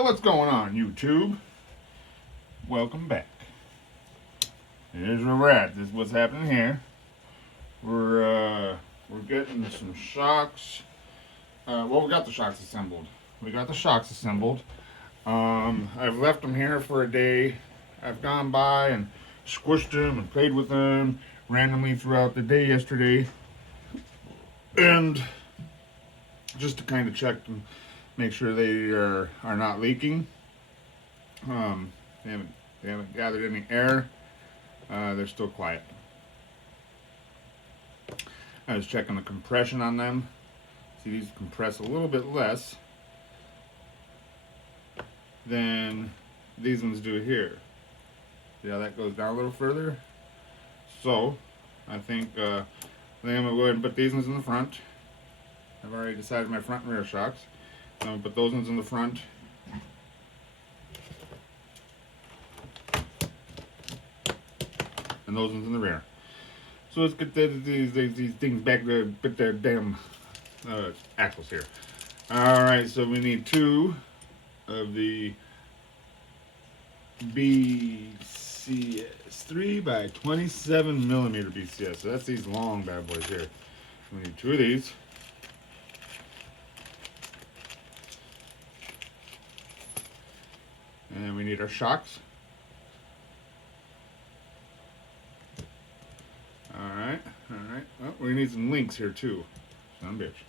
What's going on, YouTube? Welcome back. Here's where we're at. This is what's happening here. We're getting some shocks. Well, we got the shocks assembled. I've left them here for a day. I've gone by and squished them and played with them randomly throughout the day yesterday, and just to kind of check them, make sure they are not leaking. They haven't gathered any air. They're still quiet. I was checking the compression on them. See, these compress a little bit less than these ones do here. See how that goes down a little further? So, I think I'm going to go ahead and put these ones in the front. I've already decided my front and rear shocks. I'm going to put those ones in the front. And those ones in the rear. So let's get these things back there, put their damn axles here. Alright, so we need 2 of the BCS 3 by 27 millimeter BCS. So that's these long bad boys here. We need 2 of these. And then we need our shocks. Alright. Well, we need some links here too. Son of a bitch.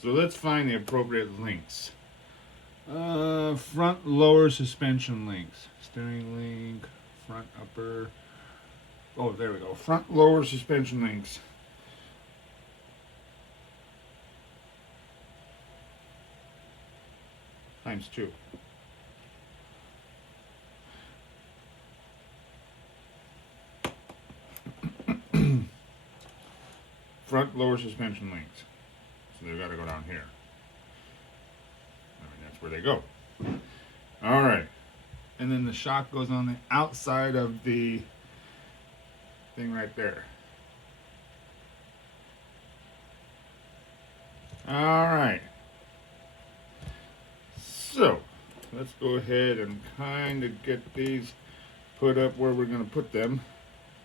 So let's find the appropriate links. Front lower suspension links. Steering link, front upper. Oh, there we go. Front lower suspension links. Times 2. Front lower suspension links. So they've got to go down here. I mean, that's where they go. Alright. And then the shock goes on the outside of the thing right there. Alright. So, let's go ahead and kind of get these put up where we're going to put them.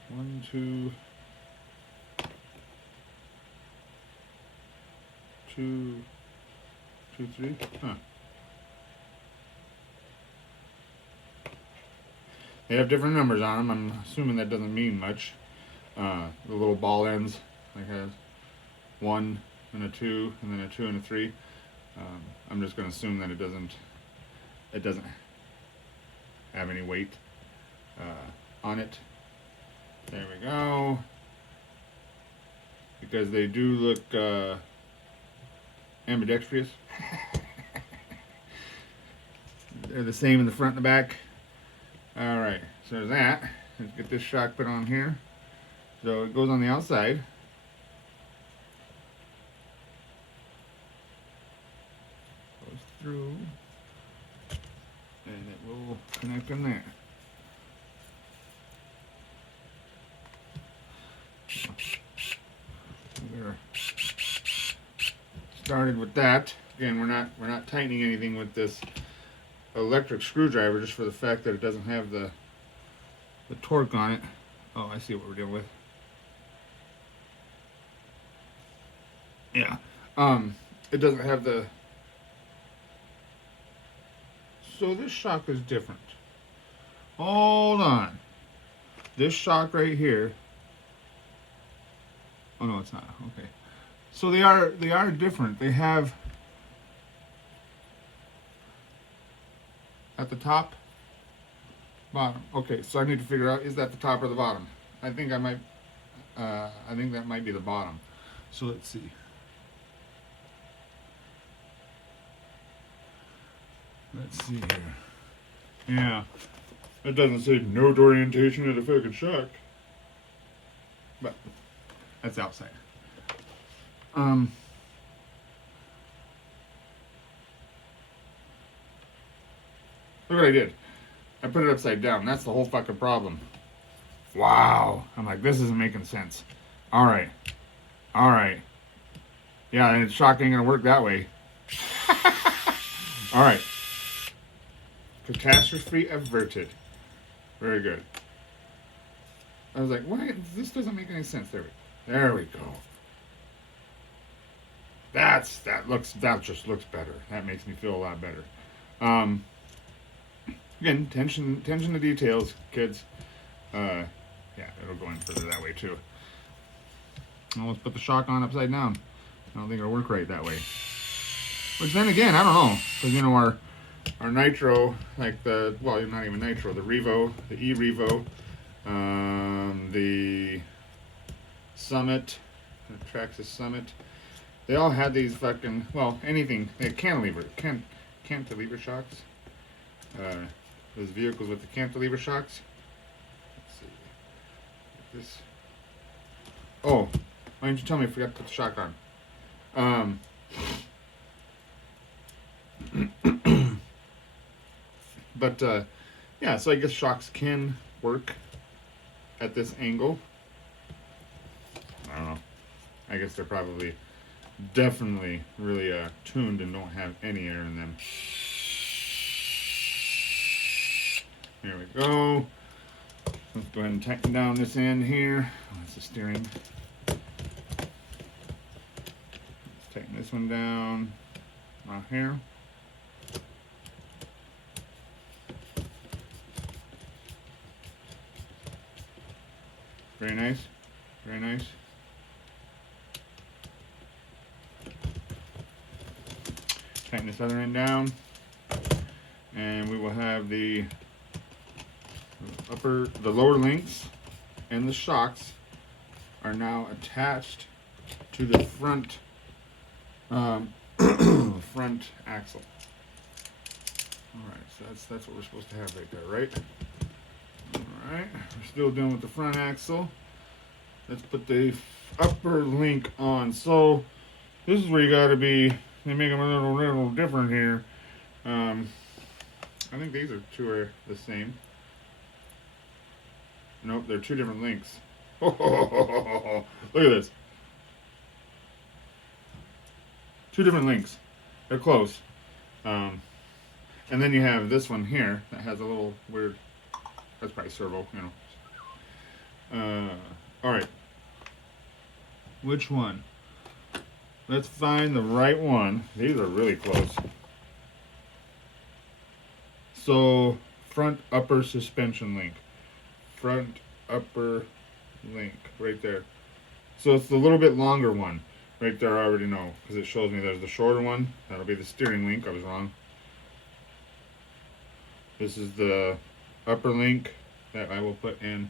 1, 2, 2, 2, 3. Huh. They have different numbers on them. I'm assuming that doesn't mean much. The little ball ends, like has 1 and a 2, and then a 2 and a 3. I'm just going to assume that it doesn't have any weight on it. There we go. Because they do look ambidextrous. They're the same in the front and the back. Alright, so there's that. Let's get this shock put on here. So it goes on the outside. Goes through. And it will connect in there. We're started with that. Again, we're not tightening anything with this electric screwdriver, just for the fact that it doesn't have the torque on it. Oh, I see what we're dealing with. Yeah. It doesn't have the. So this shock is different. Hold on. This shock right here. Oh no, it's not. Okay. So they are different. They have at the top, bottom. Okay, so I need to figure out, is that the top or the bottom? I think that might be the bottom. So let's see. Let's see here. Yeah, it doesn't say note orientation of the fucking shock, but that's outside. Look what I did. I put it upside down. That's the whole fucking problem. Wow. I'm like, this isn't making sense. Alright. Yeah, and it's shock ain't gonna work that way. Alright. Catastrophe averted. Very good. I was like, why? This doesn't make any sense. There we go. That just looks better. That makes me feel a lot better. Um, Again, attention to details, kids. Yeah, it'll go in further that way too. Well, let's put the shock on upside down. I don't think it'll work right that way. Which then again, I don't know, because you know our nitro, like not even nitro, the Revo, the E-Revo, the Summit, the Traxxas Summit, they all had these fucking, anything, they had cantilever shocks. Those vehicles with the cantilever shocks. Let's see. This. Oh, why didn't you tell me I forgot to put the shock on? But yeah, so I guess shocks can work at this angle. I don't know. I guess they're probably definitely really tuned and don't have any air in them. Here we go. Let's go ahead and tighten down this end here. Oh, that's the steering. Let's tighten this one down right here. Very nice. Very nice. Tighten this other end down. And we will have the lower links and the shocks are now attached to the front front axle. All right, so that's what we're supposed to have right there, right? All right, we're still dealing with the front axle. Let's put the upper link on. So this is where you got to be. They make them a little different here. I think these two are the same. Nope, they're two different links. Look at this. Two different links. They're close. And then you have this one here that has a little weird, that's probably servo, you know. Alright. Which one? Let's find the right one. These are really close. So, front upper suspension link. Front upper link right there. So it's the little bit longer one right there. I already know because it shows me there's the shorter one. That'll be the steering link. I was wrong. This is the upper link that I will put in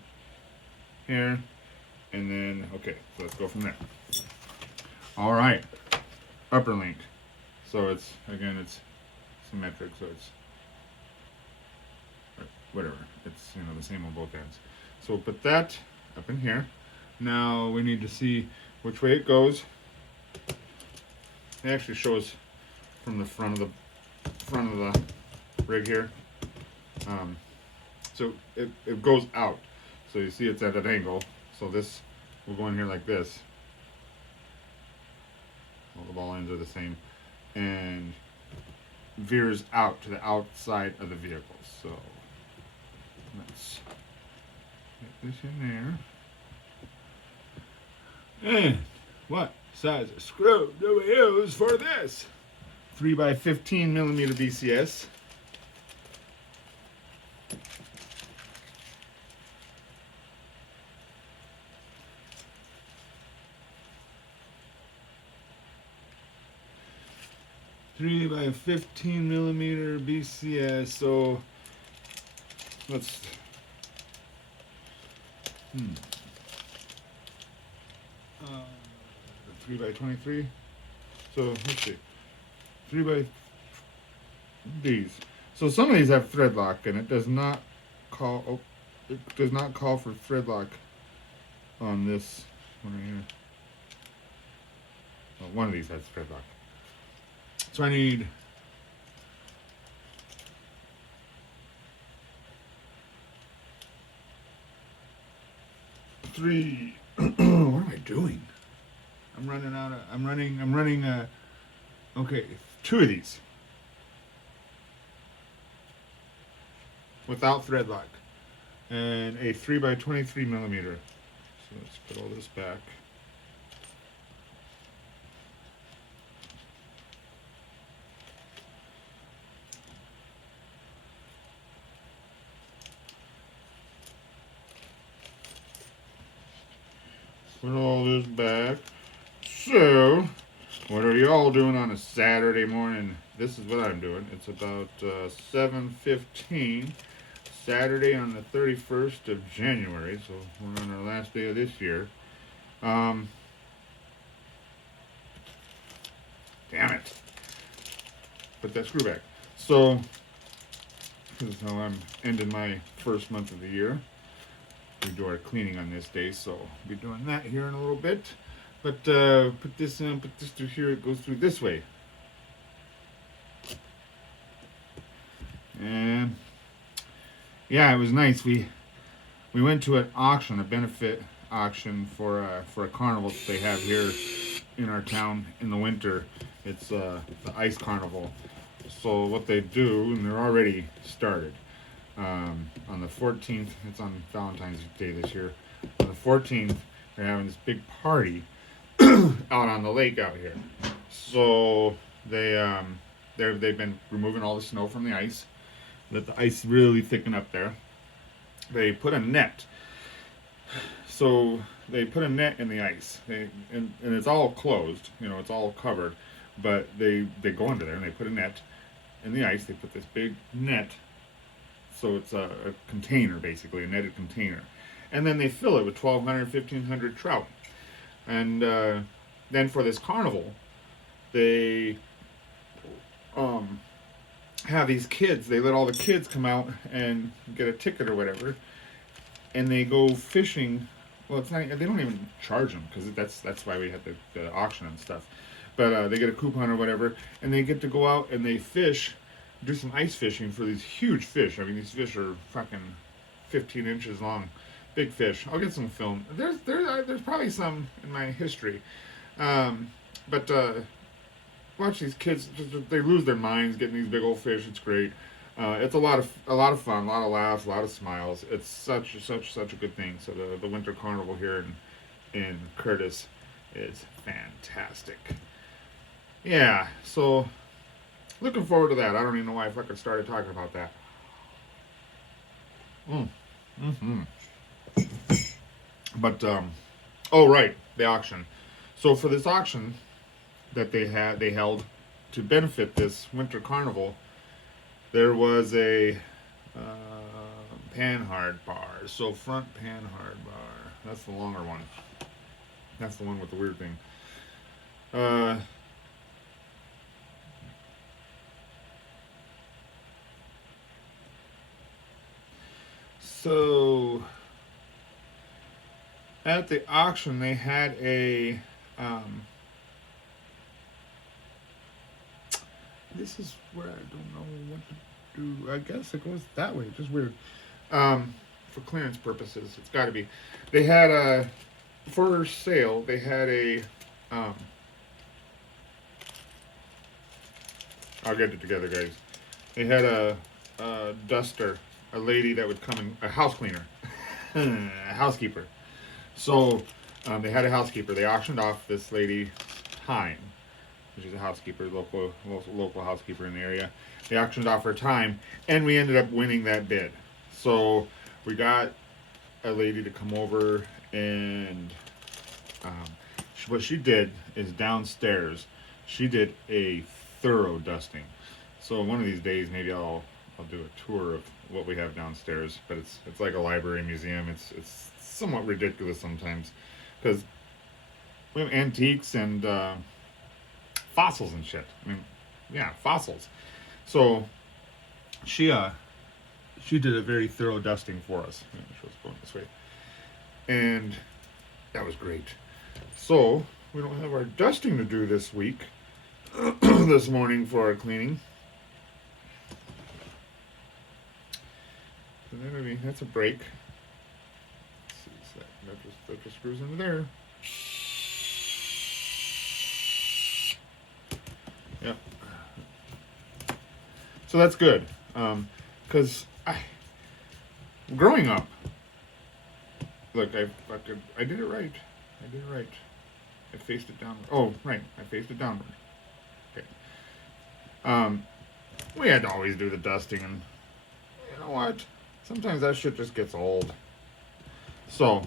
here, and then okay, so let's go from there. All right, upper link. So it's symmetric, so it's whatever. It's the same on both ends. So we'll put that up in here. Now we need to see which way it goes. It actually shows from the front of the rig here. So it goes out. So you see it's at an angle. So this will go in here like this. All the ball ends are the same, and veers out to the outside of the vehicle. So let's get this in there. And what size of screw do we use for this? 3x15 millimeter BCS. Three by 15 millimeter BCS. So let's 3x23. So let's see, 3 by these. So some of these have thread lock, and it does not call. Oh, it does not call for thread lock on this one right here. Well, one of these has thread lock. So I need three. What am I doing? I'm running okay, two of these. without thread lock, and a 3x23 millimeter. So let's put all this back. Put all this back. So, what are y'all doing on a Saturday morning? This is what I'm doing. It's about 7:15, Saturday on the 31st of January. So we're on our last day of this year. Damn it. Put that screw back. So, this is how I'm ending my first month of the year. We do our cleaning on this day, so we'll be doing that here in a little bit. But put this in, put this through here. It goes through this way. And yeah, it was nice. We went to an auction, a benefit auction for a carnival that they have here in our town in the winter. It's the ice carnival. So what they do, and they're already started. On the 14th, it's on Valentine's Day this year. On the 14th, they're having this big party out on the lake out here. So they've been removing all the snow from the ice. Let the ice really thicken up there. They put a net. So they put a net in the ice, and it's all closed. You know, it's all covered. But they go under there and they put a net in the ice. They put this big net. So it's a container, basically, a netted container. And then they fill it with 1,200, 1,500 trout. And then for this carnival, they have these kids. They let all the kids come out and get a ticket or whatever. And they go fishing. Well, it's not. They don't even charge them because that's why we had the auction and stuff. But they get a coupon or whatever, and they get to go out and they fish. Do some ice fishing for these huge fish. I mean, these fish are fucking 15 inches long, big fish. I'll get some film. There's probably some in my history, but watch these kids. They lose their minds getting these big old fish. It's great. It's a lot of fun, a lot of laughs, a lot of smiles. It's such a good thing. So the winter carnival here in Curtis is fantastic. Yeah. So. Looking forward to that. I don't even know why I fucking started talking about that. But, oh right, the auction. So for this auction that they held to benefit this winter carnival, there was a panhard bar. So front panhard bar. That's the longer one. That's the one with the weird thing. So at the auction, they had a. This is where I don't know what to do. I guess it goes that way. It's just weird. For clearance purposes, it's got to be. They had a for sale. They had a. I'll get it together, guys. They had a duster. A lady that would come in, a house cleaner, a housekeeper. So they had a housekeeper. They auctioned off this lady time, which is a housekeeper, local housekeeper in the area. They auctioned off her time, and we ended up winning that bid. So we got a lady to come over, and what she did is downstairs. She did a thorough dusting. So one of these days, maybe I'll do a tour of what we have downstairs, but it's like a library museum. It's somewhat ridiculous sometimes because we have antiques and fossils and shit. I mean, yeah, fossils. So she did a very thorough dusting for us. She was going this way, and that was great. So we don't have our dusting to do this week, this morning for our cleaning. And then, I mean, that's a break. Let's see, so that just screws into there. Yep. So that's good, because growing up. Look, I did it right. I did it right. I faced it downward. Oh, right. I faced it downward. Okay. We had to always do the dusting, and you know what? Sometimes that shit just gets old. So,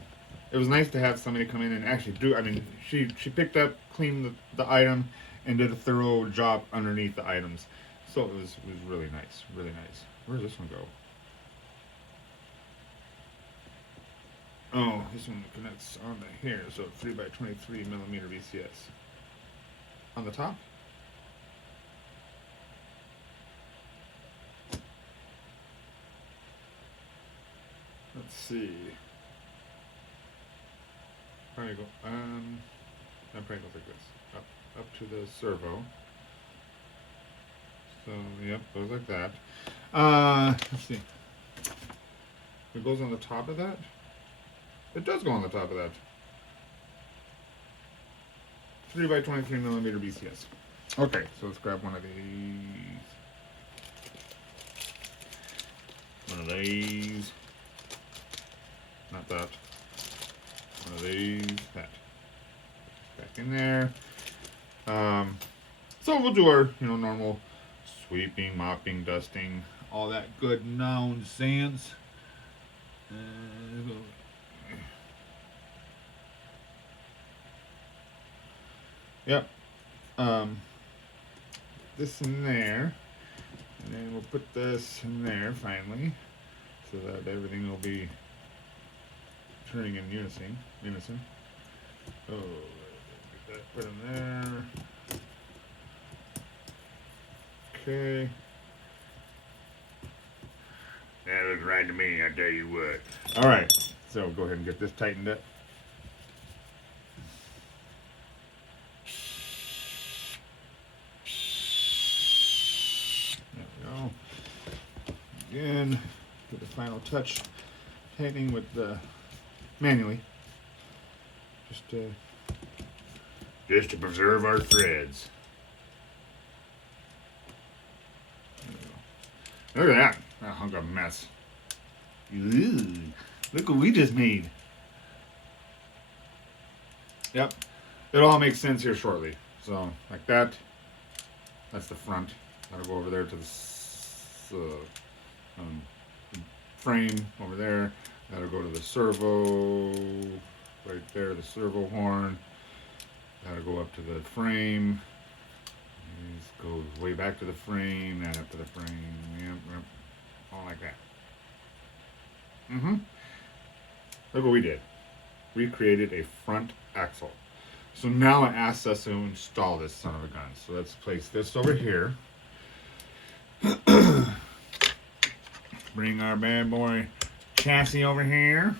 it was nice to have somebody come in and actually do. I mean, she picked up, cleaned the item, and did a thorough job underneath the items. So it was really nice, really nice. Where does this one go? Oh, this one connects on the here, so 3x23 millimeter VCS. On the top? Let's see. Probably go, that probably goes like this. Up to the servo. So, yep, goes like that. Let's see. It goes on the top of that? It does go on the top of that. 3x23 millimeter BCS. Okay, so let's grab one of these. One of these. Not that. One of these. That. Back in there. So we'll do our, normal sweeping, mopping, dusting, all that good nonsense. Yep. This in there, and then we'll put this in there finally, so that everything will be turning in unison. Oh, get that put in there. Okay. That looks right to me, I tell you what. All right, so go ahead and get this tightened up. There we go. Again, do the final touch, tightening with the manually, just to preserve our threads. Look at that hunk of mess. Ooh, look what we just made. Yep, it all makes sense here shortly. So, like that, that's the front. That'll go over there to the frame over there. That'll go to the servo, right there, the servo horn. That'll go up to the frame. This goes way back to the frame, that up to the frame. Yep. All like that. Look what we did. We created a front axle. So now it asks us to install this son of a gun. So let's place this over here. Bring our bad boy chassis over here.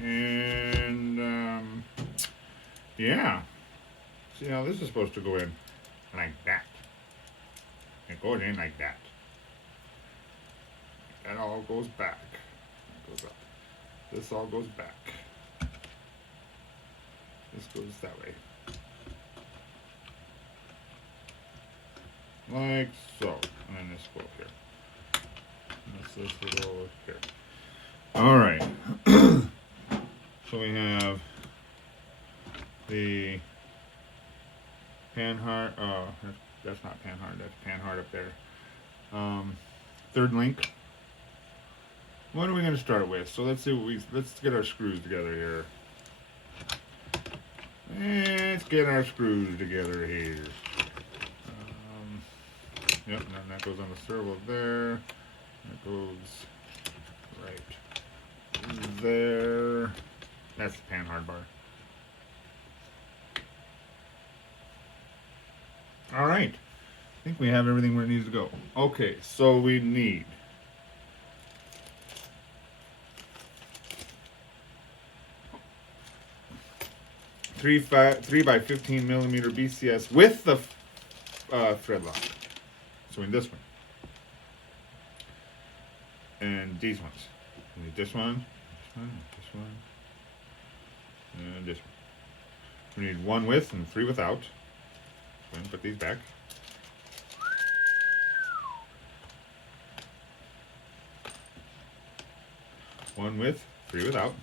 And yeah. See how this is supposed to go in like that. It goes in like that. That all goes back. It goes up. This all goes back. This goes that way. Like so. And then this will go here. This will go here. Alright. So we have the panhard. Oh, that's not panhard. That's panhard up there. Third link. What are we going to start with? So let's see let's get our screws together here. Let's get our screws together here. Yep, and then that goes on the servo there. That goes right there. That's the panhard bar. All right. I think we have everything where it needs to go. Okay, so we need three by 15 millimeter BCS with the thread lock. So we need this one. And these ones. We need this one, this one, and this one. We need one with and three without. So I'm going to put these back. one with, 3 without.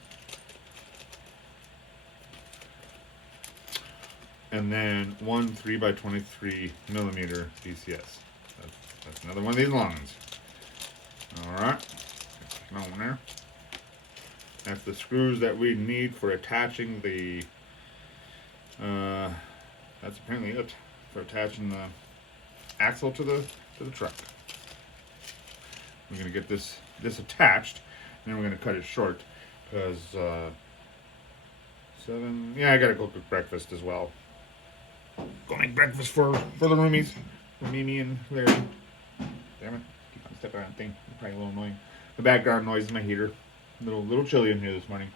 And then one 3x23 millimeter BCS. That's another one of these long ones. Alright, that one there. That's the screws that we need for attaching the, that's apparently it, for attaching the axle to the truck. We're going to get this attached, and then we're going to cut it short, because, 7, yeah, I got to go cook breakfast as well. Go make breakfast for the roomies, for Mimi and Larry. Damn it, keep on stepping on that thing, it's probably a little annoying. The background noise is my heater. Little chilly in here this morning.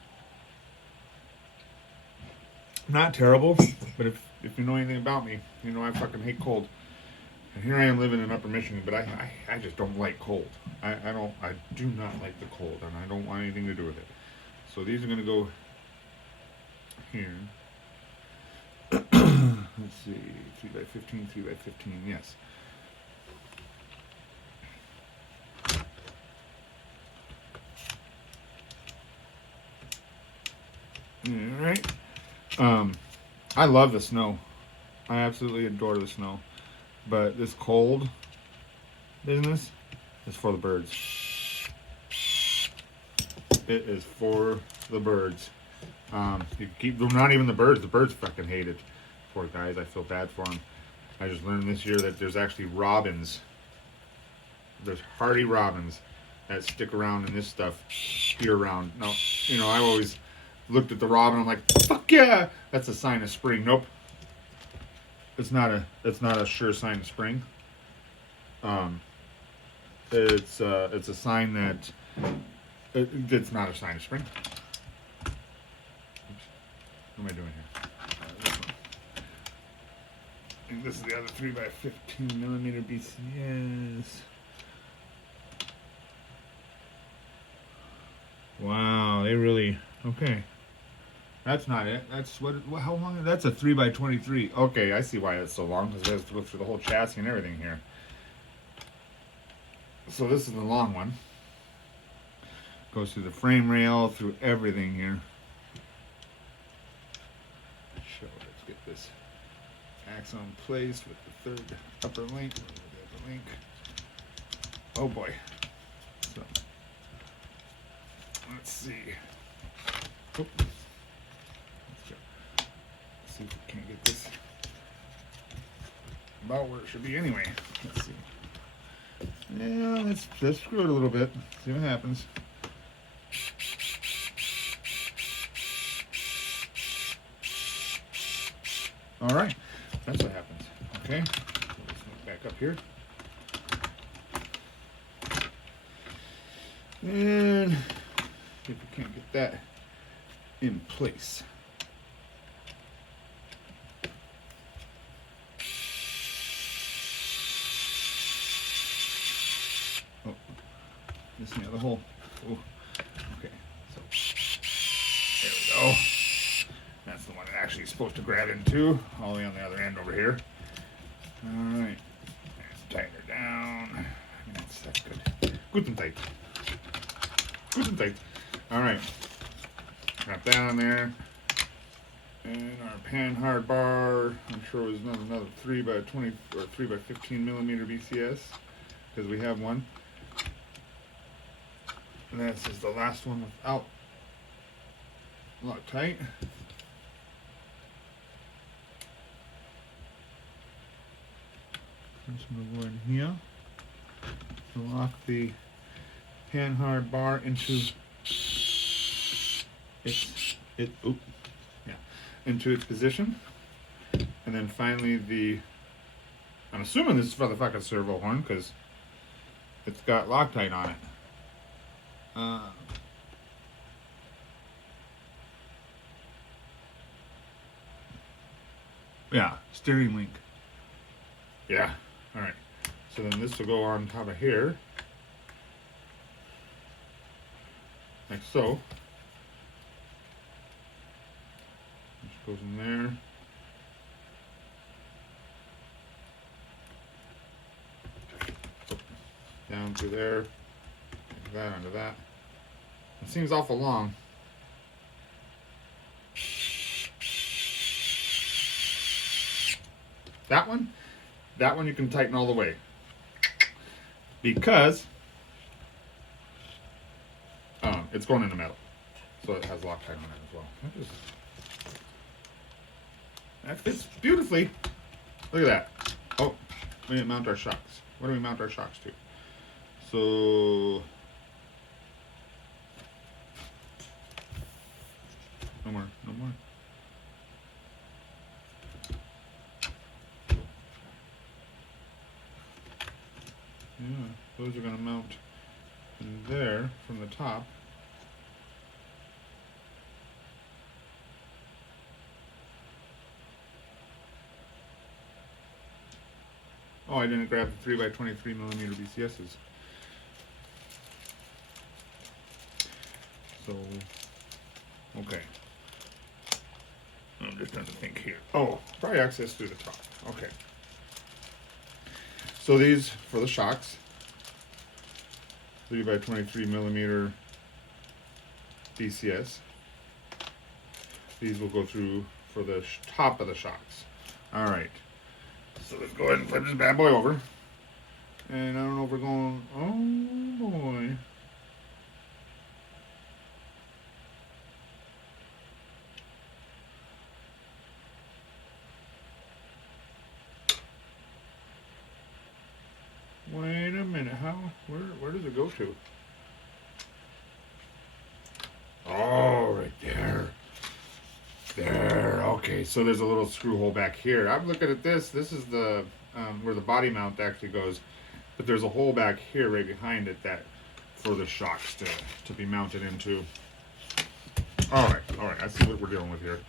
Not terrible, but if you know anything about me, you know I fucking hate cold. And here I am living in Upper Michigan, but I just don't like cold. I do not like the cold, and I don't want anything to do with it. So these are gonna go here. Let's see, 3x15, 3x15, yes. Alright. I love the snow. I absolutely adore the snow. But this cold business is for the birds. It is for the birds. Not even the birds fucking hate it. Poor guys, I feel bad for them. I just learned this year that there's actually robins. There's hardy robins that stick around in this stuff year round. Now, you know, I always looked at the robin, I'm like, fuck yeah, that's a sign of spring. Nope. It's not a sure sign of spring. It's a sign that it's not a sign of spring. Oops. What am I doing here? This one. I think this is the other 3x15 millimeter BCS. Wow, they really, okay. That's not it. That's how long? That's a 3x23. Okay, I see why it's so long, because it has to go through the whole chassis and everything here. So this is the long one. Goes through the frame rail, through everything here. So let's get this axle in place with the third upper link. Oh boy. So let's see. Oop. See if we can't get this about where it should be anyway. Let's see. Yeah, let's screw it a little bit. See what happens. All right, that's what happens. Okay, so let's move back up here. And see if we can't get that in place. Missing the other hole. Oh, okay. So there we go. That's the one that actually is supposed to grab into, all the way on the other end over here. All right. Let's tighten her down. That's good. Good and tight. Good and tight. All right. Got that on there. And our pan hard bar. I'm sure it was another 3x20 or 3x15 millimeter BCS, because we have one. And this is the last one without Loctite. This one will go in here to lock the pan hard bar into into its position. And then finally I'm assuming this is for the fucking servo horn, because it's got Loctite on it. Yeah, steering link. Yeah, alright. So then this will go on top of here. Like so. This goes in there. Down through there. That onto that. It seems awful long. That one you can tighten all the way. Because it's going in the metal. So it has Loctite on it as well. That fits beautifully. Look at that. Oh, we didn't mount our shocks. What do we mount our shocks to? So, no more. Yeah, those are going to mount in there from the top. Oh, I didn't grab the 3x23 millimeter BCSs. So, okay. I'm just trying to think here. Oh, probably access through the top. Okay. So these, for the shocks, 3x23 millimeter BCS. These will go through for the top of the shocks. All right. So let's go ahead and flip this bad boy over. And I don't know if we're going, oh boy. Wait a minute, where does it go to? Oh, right there. There, okay, so there's a little screw hole back here. I'm looking at this. This is the where the body mount actually goes, but there's a hole back here right behind it that for the shocks to be mounted into. All right, I see what we're dealing with here.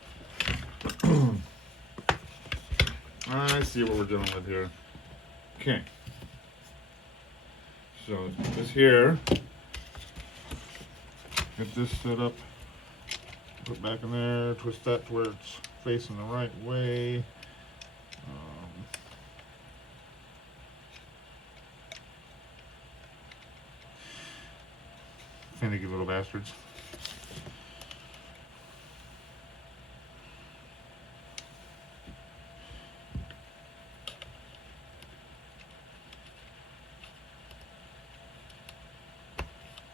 I see what we're dealing with here. Okay, so this here, get this set up. Put back in there, twist that to where it's facing the right way. Finicky little bastards.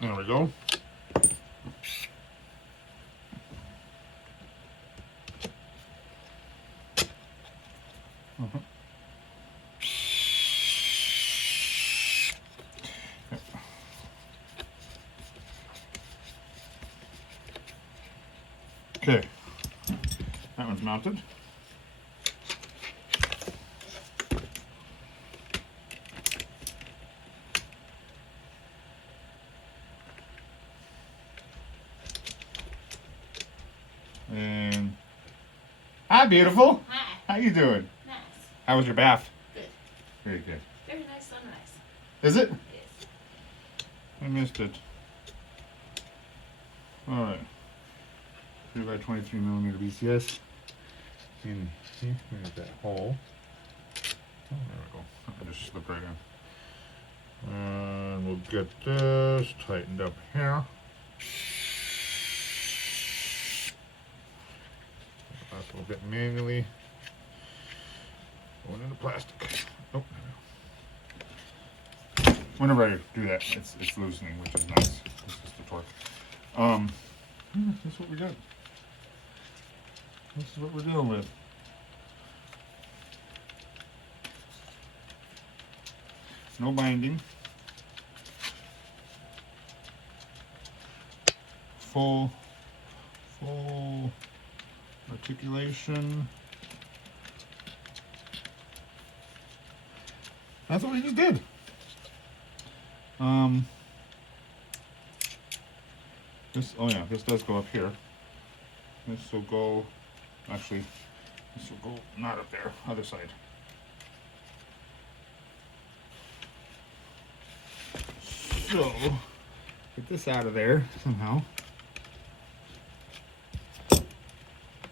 There we go. Okay, that one's mounted. And hi, beautiful. Hi. How you doing? Nice. How was your bath? Good. Very good. Very nice sunrise. Is it? Yes. I missed it. All right. 3x23 millimeter BCS. In here, there's that hole. Oh, there we go. That just slipped right in. And we'll get this tightened up here. That's a little bit manually. Going into plastic. Oh. Whenever I do that, it's loosening, which is nice. This is the torque. This is what we got. This is what we're dealing with. No binding. Full articulation. That's what we just did. This does go up here. This will go, actually, this will go not up there, other side. So, get this out of there somehow.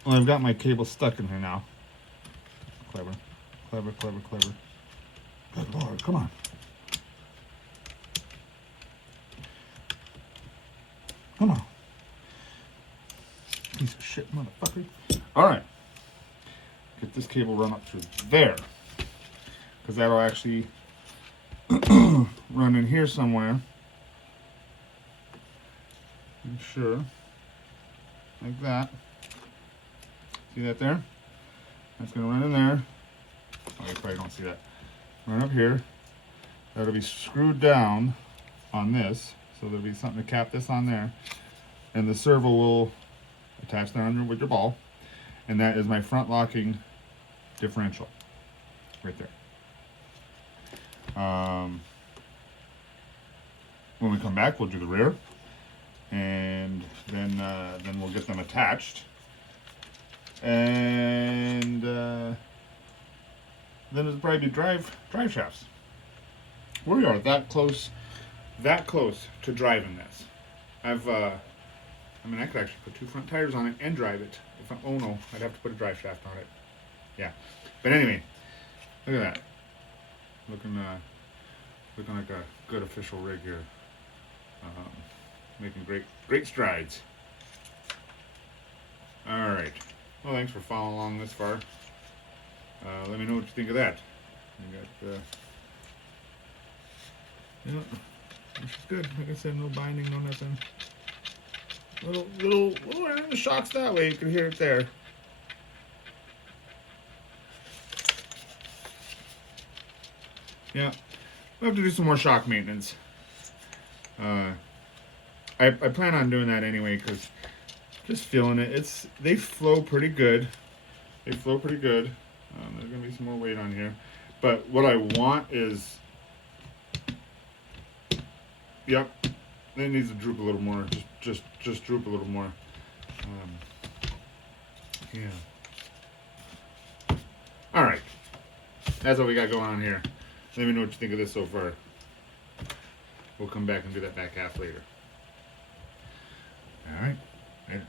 Well, I've got my cable stuck in here now. Clever. Good Lord, come on. Come on. Piece of shit, motherfucker. Alright. Get this cable run up through there. Because that'll actually run in here somewhere. I'm sure. Like that. See that there? That's going to run in there. Oh, you probably don't see that. Run up here. That'll be screwed down on this. So there'll be something to cap this on there. And the servo will attach there under with your ball. And that is my front locking differential. Right there. When we come back, we'll do the rear. And then we'll get them attached. And then it'll probably be drive shafts. We are that close to driving this. I mean, I could actually put 2 front tires on it and drive it. Oh no, I'd have to put a drive shaft on it. Yeah, but anyway, look at that. Looking like a good official rig here. Making great strides. All right. Well, thanks for following along this far. Let me know what you think of that. You got, yeah, which is good. Like I said, no binding, no nothing. Little shocks that way. You can hear it there. Yeah, we'll have to do some more shock maintenance. I plan on doing that anyway because just feeling it. They flow pretty good. There's gonna be some more weight on here, but what I want is, yep, it needs to droop a little more. Just droop a little more. Yeah. All right, that's what we got going on here. Let me know what you think of this so far. We'll come back and do that back half later. All right. Later.